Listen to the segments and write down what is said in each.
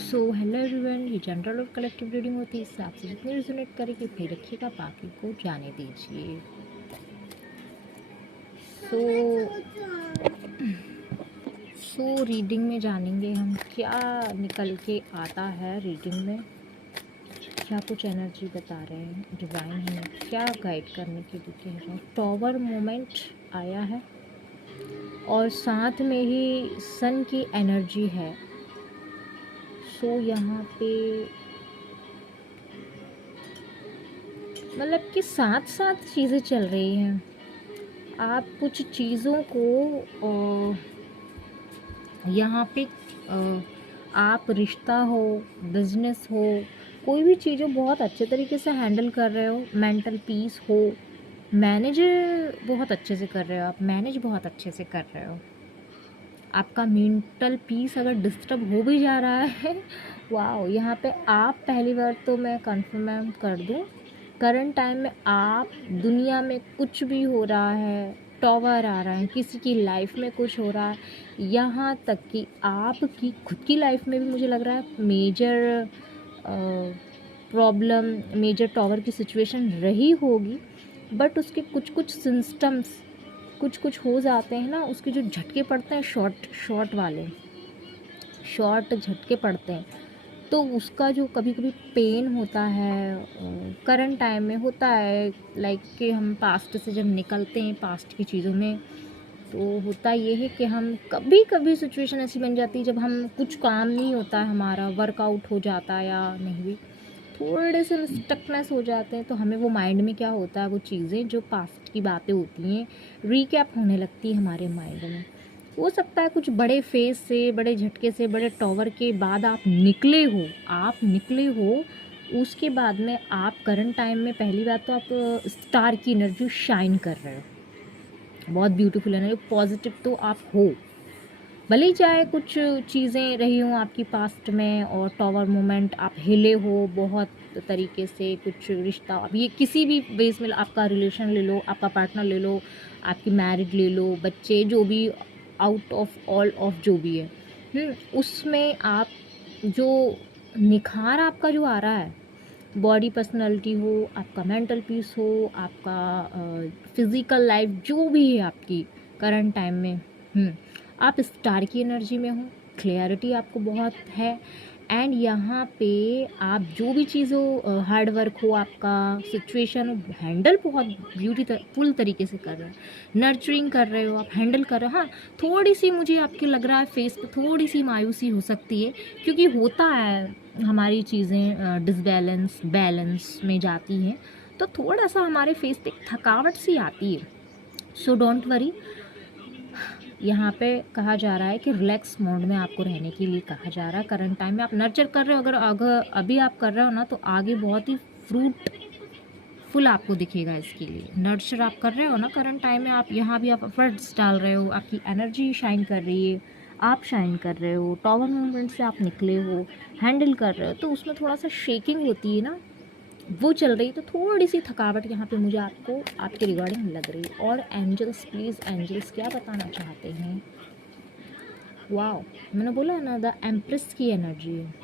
So hello everyone, ये general और collective reading होती है। इससे आपसे जितनी रिजोनेट करेगी फिर रखिएगा, बाकी को जाने दीजिए। सो रीडिंग में जानेंगे हम क्या निकल के आता है। रीडिंग में क्या कुछ एनर्जी बता रहे हैं डिवाइन, हमें क्या गाइड करने के लिए कह रहे हैं। टॉवर मोमेंट आया है और साथ में ही सन की एनर्जी है। सो यहाँ पे मतलब कि साथ साथ चीज़ें चल रही हैं। आप कुछ चीज़ों को यहाँ पे आप रिश्ता हो, बिजनेस हो, कोई भी चीज़ हो, बहुत अच्छे तरीके से हैंडल कर रहे हो। मेंटल पीस हो, मैनेज बहुत अच्छे से कर रहे हो, आप मैनेज बहुत अच्छे से कर रहे हो। आपका मेंटल पीस अगर डिस्टर्ब हो भी जा रहा है वाह, यहाँ पे आप पहली बार तो मैं कंफर्म कर दूँ, करंट टाइम में आप दुनिया में कुछ भी हो रहा है, टॉवर आ रहा है, किसी की लाइफ में कुछ हो रहा है, यहाँ तक कि आपकी खुद की लाइफ में भी मुझे लग रहा है मेजर प्रॉब्लम, मेजर टॉवर की सिचुएशन रही होगी। बट उसके कुछ कुछ सिम्टम्स कुछ हो जाते हैं ना, उसके जो झटके पड़ते हैं, शॉर्ट झटके पड़ते हैं, तो उसका जो कभी कभी पेन होता है करंट टाइम में होता है। लाइक कि हम पास्ट से जब निकलते हैं, पास्ट की चीज़ों में, तो होता ये है कि हम कभी कभी सिचुएशन ऐसी बन जाती है जब हम कुछ काम नहीं होता है, हमारा वर्कआउट हो जाता है या नहीं भी, थोड़े से स्टकनेस हो जाते हैं, तो हमें वो माइंड में क्या होता है, वो चीज़ें जो पास्ट की बातें होती हैं रिकैप होने लगती है हमारे माइंड में। हो सकता है कुछ बड़े फेस से, बड़े झटके से, बड़े टॉवर के बाद आप निकले हो। उसके बाद में आप करंट टाइम में पहली बात तो आप स्टार की एनर्जी शाइन कर रहे हो, बहुत ब्यूटीफुल एनर्जी, पॉजिटिव तो आप हो। भले ही चाहे कुछ चीज़ें रही हों आपकी पास्ट में और टॉवर मोमेंट आप हिले हो बहुत तरीके से, कुछ रिश्ता, अब ये किसी भी बेस में, आपका रिलेशन ले लो, आपका पार्टनर ले लो, आपकी मैरिड ले लो, बच्चे, जो भी आउट ऑफ ऑल ऑफ जो भी है, उसमें आप जो निखार आपका जो आ रहा है, बॉडी पर्सनालिटी हो, आपका मेंटल पीस हो, आपका फिज़िकल लाइफ जो भी है आपकी करंट टाइम में, आप स्टार की एनर्जी में हो, क्लियरिटी आपको बहुत है। एंड यहाँ पे आप जो भी चीज़ हो, हार्ड वर्क हो, आपका सिचुएशन हो, हैंडल बहुत फुल तरीके से कर रहे हो, नर्चरिंग कर रहे हो, आप हैंडल कर रहे हो। हाँ, थोड़ी सी मुझे आपके लग रहा है फेस पे थोड़ी सी मायूसी हो सकती है, क्योंकि होता है हमारी चीज़ें डिसबैलेंस बैलेंस में जाती हैं, तो थोड़ा सा हमारे फेस पे थकावट सी आती है। सो डोंट वरी, यहाँ पे कहा जा रहा है कि रिलैक्स मोड में आपको रहने के लिए कहा जा रहा है। करंट टाइम में आप नर्चर कर रहे हो, अगर अभी आप कर रहे हो ना, तो आगे बहुत ही फ्रूटफुल आपको दिखेगा। इसके लिए नर्चर आप कर रहे हो ना करंट टाइम में, आप यहाँ भी आप एफर्ट्स डाल रहे हो, आपकी एनर्जी शाइन कर रही है, आप शाइन कर रहे हो, टॉवर मूवमेंट से आप निकले हो, हैंडल कर रहे हो, तो उसमें थोड़ा सा शेकिंग होती है ना, वो चल रही, तो थोड़ी सी थकावट यहाँ पे मुझे आपको आपके रिगार्डिंग लग रही है। और एंजल्स, प्लीज़ एंजल्स क्या बताना चाहते हैं। वाओ, मैंने बोला ना, द एम्प्रेस की एनर्जी है।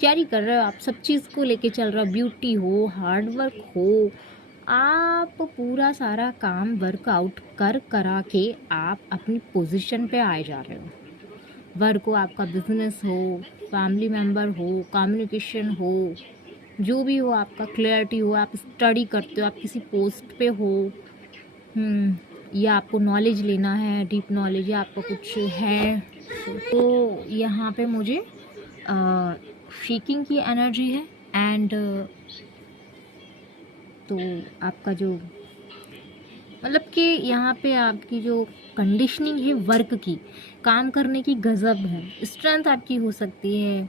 कैरी कर रहे हो आप, सब चीज़ को लेके चल रहा हो, ब्यूटी हो, हार्ड वर्क हो, आप पूरा सारा काम वर्कआउट करा के आप अपनी पोजीशन पे आए जा रहे हो। वर्क हो, आपका बिजनेस हो, फैमिली मेम्बर हो, कम्युनिकेशन हो, जो भी हो, आपका क्लैरिटी हो, आप स्टडी करते हो, आप किसी पोस्ट पे हो, या आपको नॉलेज लेना है, डीप नॉलेज, या आपका कुछ है, तो यहाँ पे मुझे शेकिंग की एनर्जी है। एंड तो आपका जो मतलब कि यहाँ पे आपकी जो कंडीशनिंग है वर्क की, काम करने की गज़ब है, स्ट्रेंथ आपकी हो सकती है,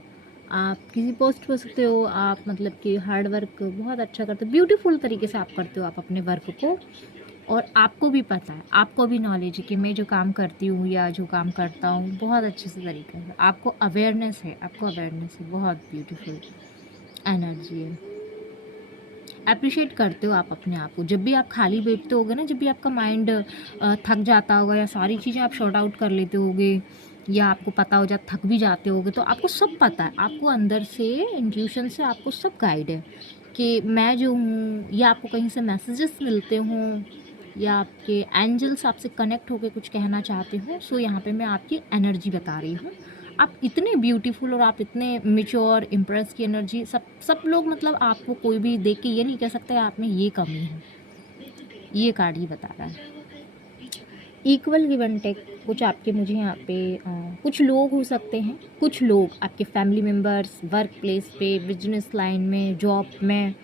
आप किसी पोस्ट पे हो सकते हो, आप मतलब कि हार्ड वर्क बहुत अच्छा करते हो, ब्यूटीफुल तरीके से आप करते हो आप अपने वर्क को, और आपको भी पता है, आपको भी नॉलेज है कि मैं जो काम करती हूँ या जो काम करता हूँ बहुत अच्छे से तरीके से, आपको अवेयरनेस है, बहुत ब्यूटीफुल एनर्जी है। अप्रिशिएट करते हो आप अपने आप को, जब भी आप खाली बैठते होगे ना, जब भी आपका माइंड थक जाता होगा या सारी चीज़ें आप शॉर्ट आउट कर लेते होगे, या आपको पता हो जाए, थक भी जाते होगे, तो आपको सब पता है, आपको अंदर से इंट्यूशन से आपको सब गाइड है कि मैं जो हूँ, या आपको कहीं से मैसेजेस मिलते हों, या आपके एंजल्स आपसे कनेक्ट होकर कुछ कहना चाहते हो। सो यहाँ पे मैं आपकी एनर्जी बता रही हूँ। आप इतने ब्यूटीफुल और आप इतने मेच्योर, इम्प्रेस की एनर्जी, सब लोग, मतलब आपको कोई भी देख के ये नहीं कह सकता आप में ये कमी है। ये कार्ड ही बता रहा है। इक्वल गिव एंड टेक, कुछ आपके मुझे यहाँ पे कुछ लोग हो सकते हैं, कुछ लोग आपके फैमिली मेम्बर्स, वर्क प्लेस पे, बिजनेस लाइन में, जॉब में,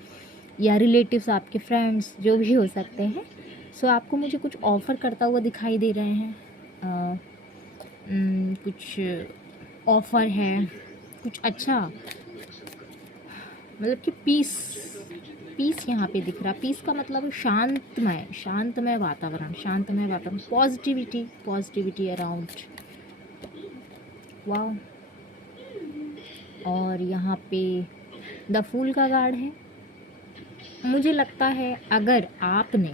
या रिलेटिव्स, आपके फ्रेंड्स, जो भी हो सकते हैं। सो आपको मुझे कुछ ऑफ़र करता हुआ दिखाई दे रहे हैं। कुछ ऑफ़र है, कुछ अच्छा, मतलब कि पीस यहाँ पे दिख रहा। पीस का मतलब शांतमय वातावरण, पॉजिटिविटी अराउंड। वाह। और यहाँ पे द फूल का कार्ड है। मुझे लगता है अगर आपने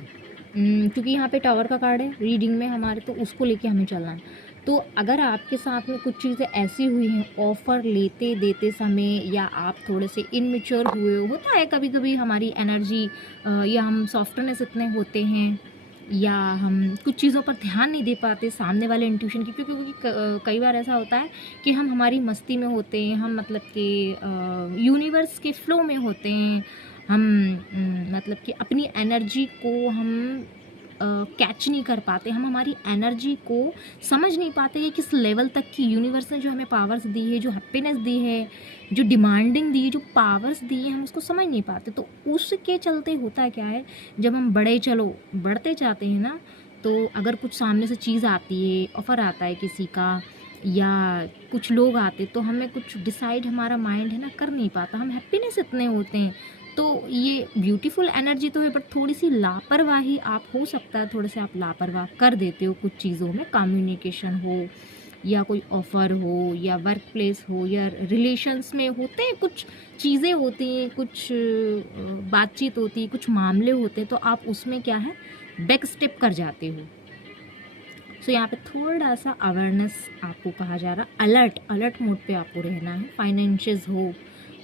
क्योंकि यहाँ पे टावर का कार्ड है रीडिंग में हमारे, तो उसको लेके हमें चलना है। तो अगर आपके साथ में कुछ चीज़ें ऐसी हुई हैं ऑफ़र लेते देते समय, या आप थोड़े से इनमेच्योर हुए होता है कभी कभी हमारी एनर्जी, या हम सॉफ्टनेस इतने होते हैं, या हम कुछ चीज़ों पर ध्यान नहीं दे पाते सामने वाले इंट्यूशन की, क्योंकि कई बार ऐसा होता है कि हम हमारी मस्ती में होते हैं, हम मतलब कि यूनिवर्स के फ्लो में होते हैं, हम मतलब कि अपनी एनर्जी को हम कैच नहीं कर पाते, हम हमारी एनर्जी को समझ नहीं पाते कि किस लेवल तक की यूनिवर्स ने जो हमें पावर्स दी है, जो हैप्पीनेस दी है, जो डिमांडिंग दी है, जो पावर्स दी है, हम उसको समझ नहीं पाते। तो उसके चलते होता क्या है, जब हम बढ़ते जाते हैं ना, तो अगर कुछ सामने से चीज़ आती है, ऑफ़र आता है किसी का, या कुछ लोग आते, तो हमें कुछ डिसाइड हमारा माइंड है ना कर नहीं पाता, हम हैप्पीनेस इतने होते हैं। तो ये ब्यूटीफुल एनर्जी तो है, बट थोड़ी सी लापरवाही आप हो सकता है, थोड़े से आप लापरवाह कर देते हो कुछ चीज़ों में, कम्युनिकेशन हो, या कोई ऑफ़र हो, या वर्क प्लेस हो, या रिलेशंस में होते हैं, कुछ चीज़ें होती हैं, कुछ बातचीत होती है, कुछ मामले होते हैं, तो आप उसमें क्या है बैक स्टेप कर जाते हो। सो यहाँ पे थोड़ा सा अवेयरनेस आपको कहा जा रहा, अलर्ट मोड पे आपको रहना है। फाइनेंशियल्स हो,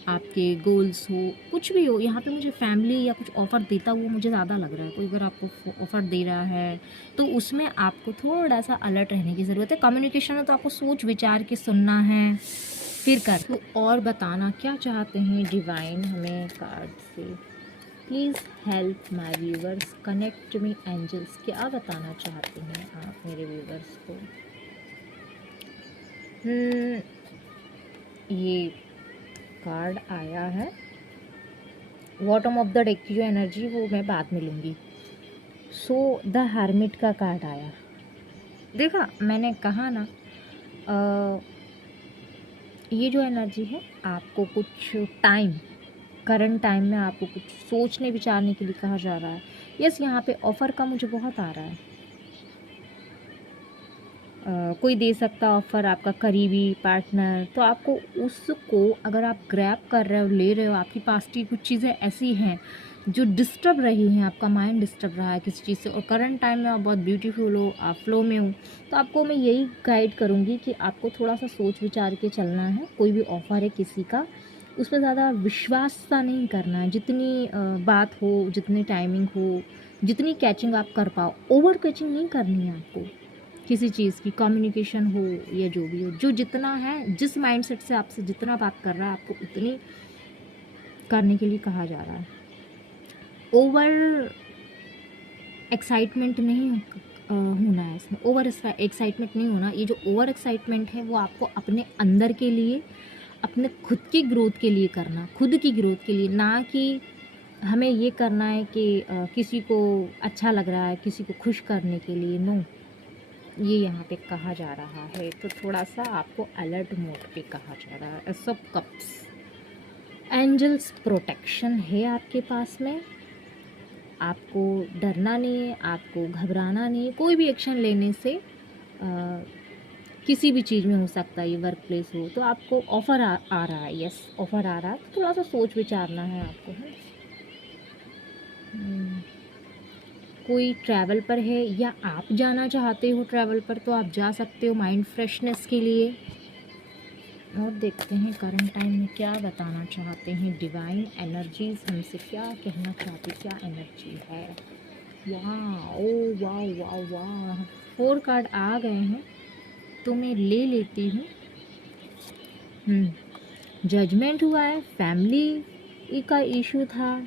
आपके गोल्स हो, कुछ भी हो, यहाँ पे मुझे फैमिली या कुछ ऑफ़र देता हुआ मुझे ज़्यादा लग रहा है। कोई अगर आपको ऑफ़र दे रहा है तो उसमें आपको थोड़ा सा अलर्ट रहने की ज़रूरत है। कम्युनिकेशन है तो आपको सोच विचार के सुनना है, फिर कर। तो और बताना क्या चाहते हैं डिवाइन हमें कार्ड से? Please help my viewers, connect me angels. क्या बताना चाहते हैं आप मेरे व्यूवर्स को? ये कार्ड आया है, बॉटम ऑफ द डेक की जो एनर्जी वो मैं बाद में लूँगी। सो द हर्मिट का कार्ड आया। देखा, मैंने कहा ना, ये जो एनर्जी है आपको कुछ टाइम, करंट टाइम में आपको कुछ सोचने विचारने के लिए कहा जा रहा है। यस, यहाँ पे ऑफ़र का मुझे बहुत आ रहा है। कोई दे सकता ऑफ़र, आपका करीबी पार्टनर, तो आपको उसको अगर आप ग्रैब कर रहे हो, ले रहे हो, आपके पास की कुछ चीज़ें ऐसी हैं जो डिस्टर्ब रही हैं, आपका माइंड डिस्टर्ब रहा है किसी चीज़ से, और करंट टाइम में आप बहुत ब्यूटीफुल हो, आप फ्लो में हो, तो आपको मैं यही गाइड करूँगी कि आपको थोड़ा सा सोच विचार के चलना है। कोई भी ऑफ़र है किसी का, उस पर ज़्यादा विश्वास सा नहीं करना है। जितनी बात हो, जितनी टाइमिंग हो, जितनी कैचिंग आप कर पाओ, ओवर कैचिंग नहीं करनी है आपको किसी चीज़ की। कम्युनिकेशन हो या जो भी हो, जो जितना है, जिस माइंडसेट से आपसे जितना बात कर रहा है, आपको उतनी करने के लिए कहा जा रहा है। ओवर एक्साइटमेंट नहीं होना है इसमें, ओवर एक्साइटमेंट नहीं होना। ये जो ओवर एक्साइटमेंट है वो आपको अपने अंदर के लिए, अपने खुद की ग्रोथ के लिए करना, खुद की ग्रोथ के लिए, ना कि हमें ये करना है कि किसी को अच्छा लग रहा है, किसी को खुश करने के लिए। नो, ये यहाँ पे कहा जा रहा है। तो थोड़ा सा आपको अलर्ट मोड पे कहा जा रहा है। सब कप्स, एंजल्स प्रोटेक्शन है आपके पास में। आपको डरना नहीं है, आपको घबराना नहीं है। कोई भी एक्शन लेने से किसी भी चीज़ में हो सकता है, ये वर्क प्लेस हो, तो आपको ऑफ़र आ रहा है। यस, ऑफ़र आ रहा है, तो थोड़ा सा सोच विचारना है आपको, है। कोई ट्रैवल पर है या आप जाना चाहते हो ट्रैवल पर, तो आप जा सकते हो माइंड फ्रेशनेस के लिए। और देखते हैं करंट टाइम में क्या बताना चाहते हैं डिवाइन एनर्जीज हमसे, क्या कहना चाहती, क्या एनर्जी है। वाह, ओ वाह वाह वाह, 4 कार्ड आ गए हैं तो मैं ले लेती हूँ। जजमेंट हुआ है, फैमिली का इशू था,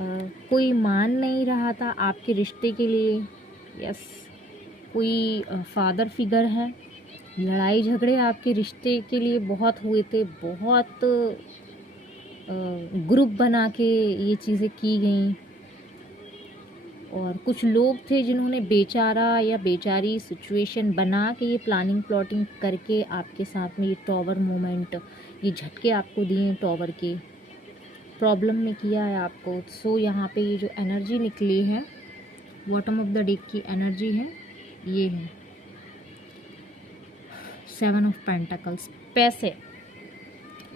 कोई मान नहीं रहा था आपके रिश्ते के लिए। यस, कोई फादर फिगर है, लड़ाई झगड़े आपके रिश्ते के लिए बहुत हुए थे, बहुत ग्रुप बना के ये चीज़ें की गई। और कुछ लोग थे जिन्होंने बेचारा या बेचारी सिचुएशन बना के ये प्लानिंग प्लॉटिंग करके आपके साथ में ये टॉवर मोमेंट, ये झटके आपको दिए टॉवर के, प्रॉब्लम में किया है आपको। सो यहाँ पे ये जो एनर्जी निकली है, बॉटम ऑफ द डेक की एनर्जी है, ये है 7 ऑफ पेंटिकल्स। पैसे,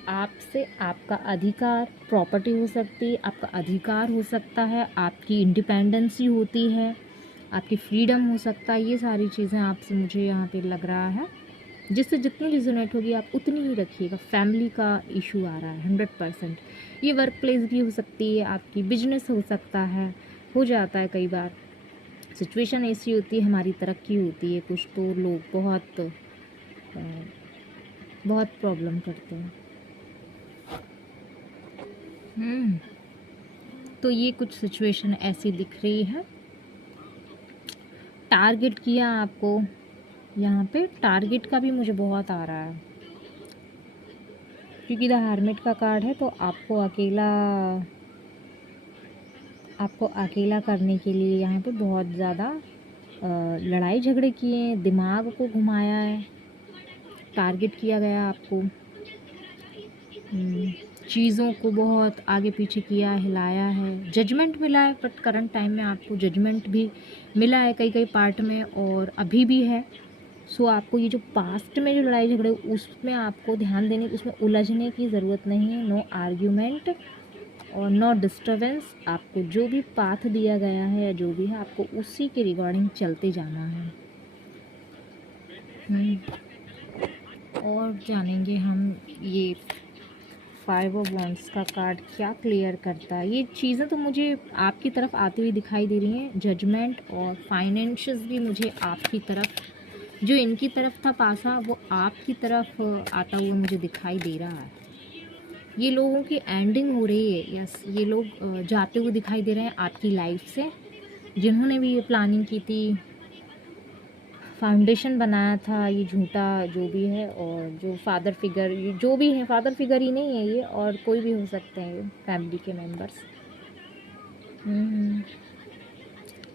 आपसे आपका अधिकार, प्रॉपर्टी हो सकती है, आपका अधिकार हो सकता है, आपकी इंडिपेंडेंसी होती है, आपकी फ्रीडम हो सकता है। ये सारी चीज़ें आपसे मुझे यहाँ पे लग रहा है, जिससे जितनी रिजोनेट होगी आप उतनी ही रखिएगा। फैमिली का इशू आ रहा है 100%। ये वर्क प्लेस भी हो सकती है, आपकी बिजनेस हो सकता है, हो जाता है कई बार। सिचुएशन ऐसी होती है, हमारी तरक्की होती है, कुछ तो लोग बहुत प्रॉब्लम करते हैं। तो ये कुछ सिचुएशन ऐसी दिख रही है। टारगेट किया आपको, यहाँ पे टारगेट का भी मुझे बहुत आ रहा है, क्योंकि द हर्मिट का कार्ड है, तो आपको अकेला करने के लिए यहाँ पे बहुत ज़्यादा लड़ाई झगड़े किए, दिमाग को घुमाया है, टारगेट किया गया आपको, चीज़ों को बहुत आगे पीछे किया, हिलाया है, जजमेंट मिला है। बट करंट टाइम में आपको जजमेंट भी मिला है कई पार्ट में, और अभी भी है। सो आपको ये जो पास्ट में जो लड़ाई झगड़े, उसमें आपको ध्यान देने, उसमें उलझने की ज़रूरत नहीं है। नो आर्ग्यूमेंट और नो डिस्टर्बेंस। आपको जो भी पाथ दिया गया है या जो भी है, आपको उसी के रिगार्डिंग चलते जाना है। और जानेंगे हम ये 5 ऑफ वॉन्ड्स का कार्ड क्या क्लियर करता है। ये चीज़ें तो मुझे आपकी तरफ आती हुई दिखाई दे रही हैं, जजमेंट और फाइनेंशियल्स भी मुझे आपकी तरफ, जो इनकी तरफ था पासा, वो आपकी तरफ आता हुआ मुझे दिखाई दे रहा है। ये लोगों की एंडिंग हो रही है। यस, ये लोग जाते हुए दिखाई दे रहे हैं आपकी लाइफ से, जिन्होंने भी ये प्लानिंग की थी, फाउंडेशन बनाया था, ये झूठा जो भी है। और जो फादर फिगर, ये जो भी है, फादर फिगर ही नहीं है ये, और कोई भी हो सकते हैं फैमिली के मेंबर्स।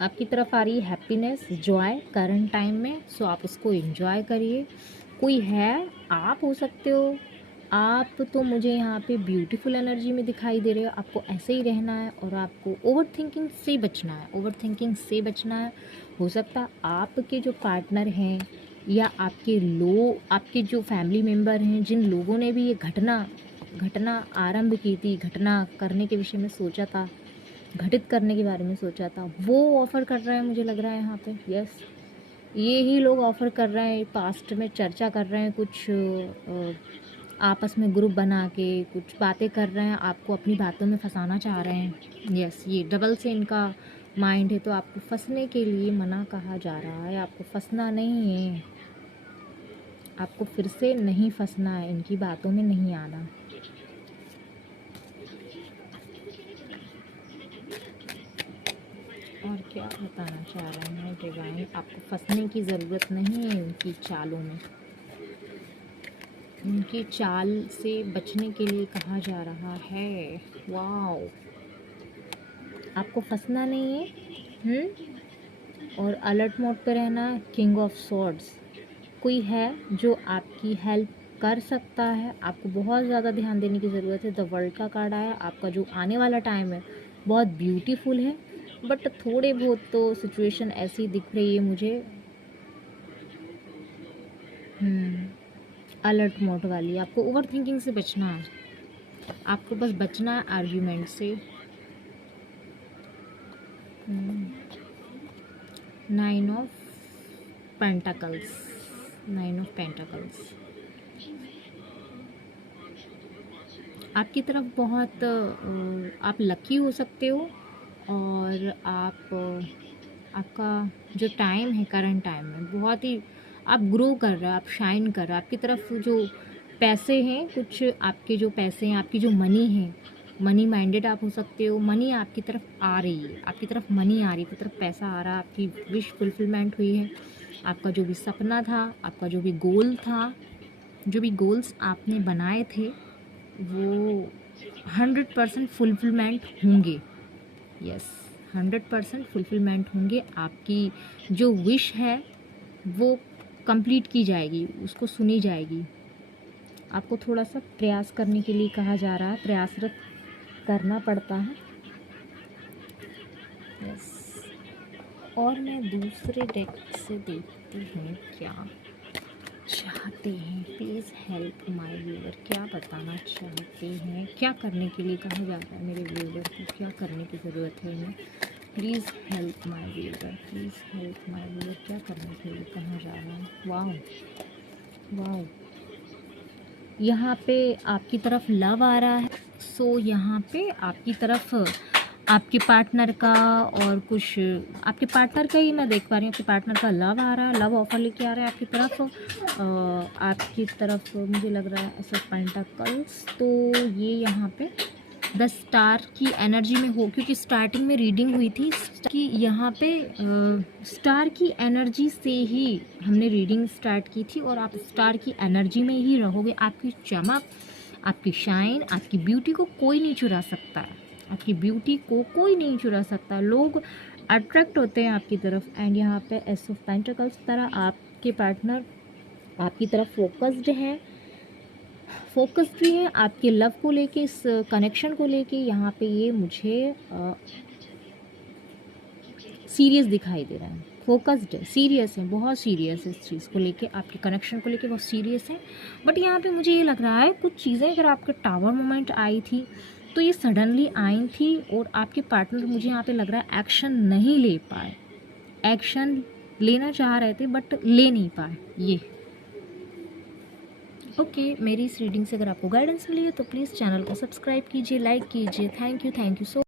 आपकी तरफ आ रही है हैप्पीनेस, जॉय करंट टाइम में। सो आप उसको एंजॉय करिए। कोई है, आप हो सकते हो, आप तो मुझे यहाँ पे ब्यूटीफुल एनर्जी में दिखाई दे रहे हो। आपको ऐसे ही रहना है, और आपको ओवर थिंकिंग से बचना है, ओवर थिंकिंग से बचना है। हो सकता है आपके जो पार्टनर हैं या आपके जो फैमिली मेम्बर हैं, जिन लोगों ने भी ये घटना आरंभ की थी, घटना करने के विषय में सोचा था, घटित करने के बारे में सोचा था, वो ऑफ़र कर रहे हैं, मुझे लग रहा है यहाँ पे। यस, ये ही लोग ऑफ़र कर रहे हैं, पास्ट में चर्चा कर रहे हैं, कुछ आपस में ग्रुप बना के कुछ बातें कर रहे हैं, आपको अपनी बातों में फंसाना चाह रहे हैं। यस, ये डबल से इनका माइंड है, तो आपको फंसने के लिए मना कहा जा रहा है। आपको फंसना नहीं है, आपको फिर से नहीं फंसना है, इनकी बातों में नहीं आना। और क्या बताना चाह रहे हैं डिवाइन, आपको फंसने की ज़रूरत नहीं है इनकी चालों में। उनकी चाल से बचने के लिए कहा जा रहा है। वाओ, आपको फंसना नहीं है। और अलर्ट मोड पे रहना। किंग ऑफ स्वॉर्ड्स, कोई है जो आपकी हेल्प कर सकता है, आपको बहुत ज़्यादा ध्यान देने की ज़रूरत है। द वर्ल्ड का कार्ड आया। आपका जो आने वाला टाइम है बहुत ब्यूटीफुल है, बट थोड़े बहुत तो सिचुएशन ऐसी दिख रही है मुझे, अलर्ट मोड वाली। आपको ओवर थिंकिंग से बचना है, आपको बस बचना है आर्ग्यूमेंट से। Nine of pentacles, nine of pentacles. आपकी तरफ बहुत आप लकी हो सकते हो, और आपका जो टाइम है करंट टाइम में बहुत ही आप ग्रो कर रहे हो, आप शाइन कर रहे हो। आपकी तरफ जो पैसे हैं, कुछ आपके जो पैसे हैं, आपकी जो मनी है, मनी माइंडेड आप हो सकते हो। मनी आपकी तरफ आ रही है, आपकी तरफ मनी आ रही है, आपकी तरफ पैसा आ रहा है, आपकी विश फुलफिलमेंट हुई है। आपका जो भी सपना था, आपका जो भी गोल था, जो भी गोल्स आपने बनाए थे, वो 100% फुलफिलमेंट होंगे। यस, 100% फुलफिलमेंट होंगे। आपकी जो विश है वो कंप्लीट की जाएगी, उसको सुनी जाएगी। आपको थोड़ा सा प्रयास करने के लिए कहा जा रहा है, प्रयासरत करना पड़ता है। यस, और मैं दूसरे डेक से देखती हूँ क्या चाहते हैं। प्लीज़ हेल्प माय व्यूअर, क्या बताना चाहते हैं, क्या करने के लिए कहा जाता है मेरे व्यूअर को, क्या करने की ज़रूरत है इन्हें। Please help my viewer, please help my viewer, क्या करने के लिए कहा जा रहा है। वाओ वाओ, यहाँ पे आपकी तरफ लव आ रहा है। सो यहाँ पे आपकी तरफ आपके पार्टनर का, और कुछ आपके पार्टनर का ही मैं देख पा रही हूँ। आपके पार्टनर का लव आ रहा है, लव ऑफर लेके आ रहा है आपकी तरफ। मुझे लग रहा है ऐसा पेंटाकल्स। तो ये यहाँ पे 10 स्टार की एनर्जी में हो, क्योंकि स्टार्टिंग में रीडिंग हुई थी कि यहाँ पे स्टार की एनर्जी से ही हमने रीडिंग स्टार्ट की थी, और आप स्टार की एनर्जी में ही रहोगे। आपकी चमक, आपकी शाइन, आपकी ब्यूटी को कोई नहीं चुरा सकता है, आपकी ब्यूटी को कोई नहीं चुरा सकता। लोग अट्रैक्ट होते हैं आपकी तरफ। एंड यहाँ पे एस ऑफ पेंटाकल्स तरह आपके पार्टनर आपकी तरफ फोकस्ड है, फोकस्ड भी है आपके लव को लेके, इस कनेक्शन को लेके। यहाँ पे ये मुझे सीरियस दिखाई दे रहा है, फोकस्ड है, सीरियस है, बहुत सीरियस है इस चीज़ को लेके, आपके कनेक्शन को लेके बहुत सीरियस है। बट यहाँ पे मुझे ये लग रहा है कुछ चीज़ें अगर आपके टावर मोमेंट आई थी तो ये सडनली आई थी, और आपके पार्टनर मुझे यहाँ पे लग रहा है एक्शन नहीं ले पाए, एक्शन लेना चाह रहे थे बट ले नहीं पाए ये। ओके, मेरी इस रीडिंग से अगर आपको गाइडेंस मिली है तो प्लीज़ चैनल को सब्सक्राइब कीजिए, लाइक कीजिए। Thank you so